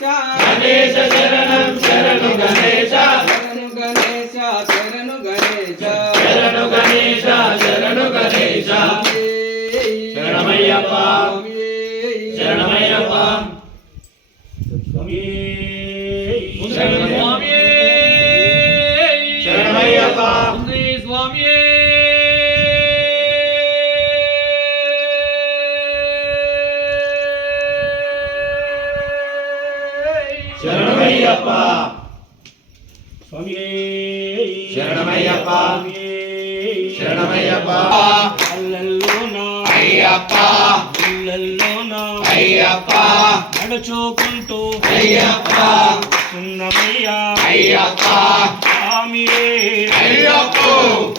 గణేశ శరణం శరణు గణేశ శరణు గణేశ శరణు గణేశ శరణు గణేశ శరణు గణేశ శరణమయ్యప్ప శరణమయ్యప్ప స్వామి శరణమయ్యప్ప శ్రీ స్వామి శరణమయ్యప్ప స్వామి శరణమయ్యప్ప శరణమయ్యప్ప అల్లల్లోనా అయ్యప్ప ఇల్లల్లోనా అయ్యప్ప నడుచుకుంటూ అయ్యప్ప ఉన్నమయ్య అయ్యప్ప స్వామియే అయ్యప్ప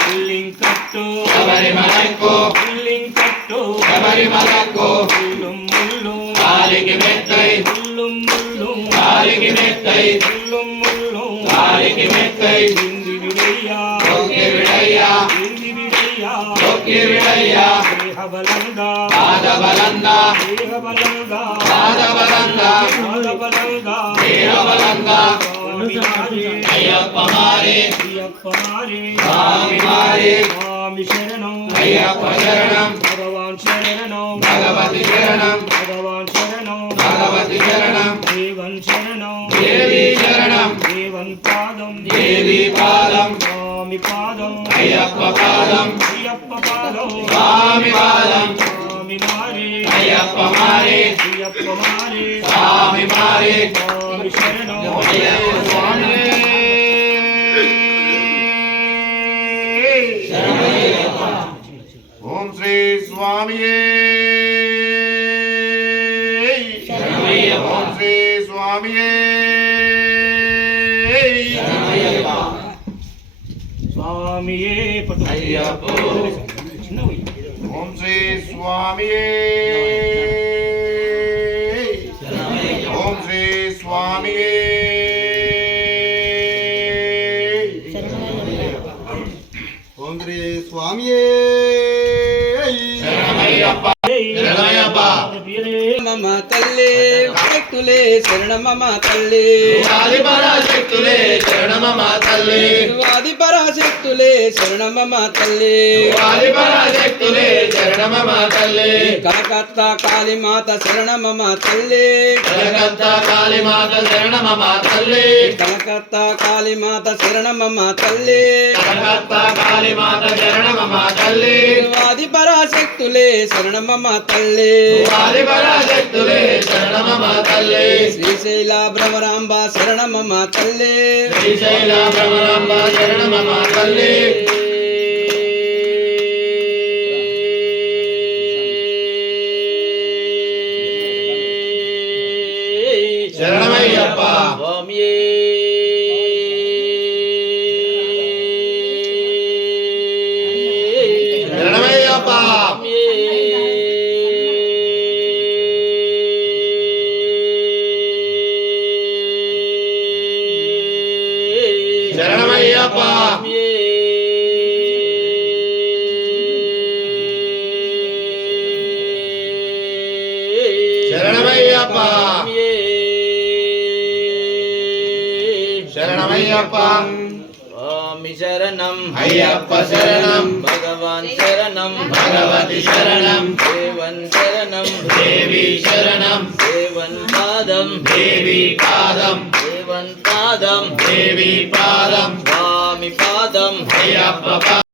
పుల్లింకట్టు శబరిమలకు పుల్లింకట్టు శబరిమలకు ముల్లు ముల్లు కాలికి మెత్తై ముల్లు ముల్లు కాలికి మెత్తై ముల్లు ముల్లు కాలికి మెత్తై ఇంది విడయ్యా ఒకే విడయ్యా ఇంది విడయ్యా ఒకే విడయ్యా దేహబలంగా పాదబలంగా దేహబలంగా పాదబలంగా పాదబలంగా దేహబలంగా స్వామి మారే అయ్యప్ప మారే అయ్యప్ప మారే స్వామి మారే స్వామి శరణం అయ్యప్ప శరణం భగవాన్ శరణం భగవతి శరణం భగవాన్ శరణం భగవతి శరణం దేవన్ శరణం దేవి శరణం దేవన్ పాదం దేవి పాదం స్వామి పాదం అయ్యప్ప పాదం అయ్యప్ప పాదం స్వామి పాదం స్వామి మారే అయ్యప్ప మారే అయ్యప్ప మారే స్వామి మారే స్వామి శరణం అయ్యప్ప స్వామి శరణమయ్యప్ప ఓం శ్రీ స్వామియే శరణమయ్యప్ప ఓం శ్రీ స్వామియే శరణమయ్యప్ప స్వామియే పట్టు అయ్యప్ప చిన్నవి ఓం శ్రీ స్వామియే ఓం శ్రీ స్వామియే ఓం శ్రీ స్వామియే శరణమయ్యప్ప శరణమయ్యప్ప మమ తల్లి భక్తులే శరణమమ తల్లి ఆది పరాశక్తులే శరణమమ తల్లి ఆది పరాశక్తులే శరణమమ తల్లి ఆది పరాశక్తులే శరణమమ తల్లి కలకత్తా కాళీమాత శరణమమ తల్లి కలకత్తా కాళీమాత శరణమమ తల్లి కలకత్తా కాళీమాత శరణమమ తల్లి కలకత్తా కాళీమాత శరణమమ తల్లి ఆది పరాశక్తులే శరణమమ తల్లి ఆది పరాశక్తులే శరణమమ తల్లి శ్రీశైల భ్రమరాంబ శరణమమ తల్లి శ్రీశైల భ్రమరాంబ శరణమమ తల్లి శరణమయ్యప్ప స్వామియే శరణమయ్యప్ప శరణమయ్యప్ప శరణమయ్యప్ప శరణమయ్యప్ప స్వామి శరణం అయ్యప్ప శరణం భగవాన్ శరణం భగవతి శరణం దేవన్ శరణం దేవి శరణం దేవన్ పాదం దేవి పాదం దేవన్ పాదం దేవి పాదం స్వామి పాదం అయ్యప్ప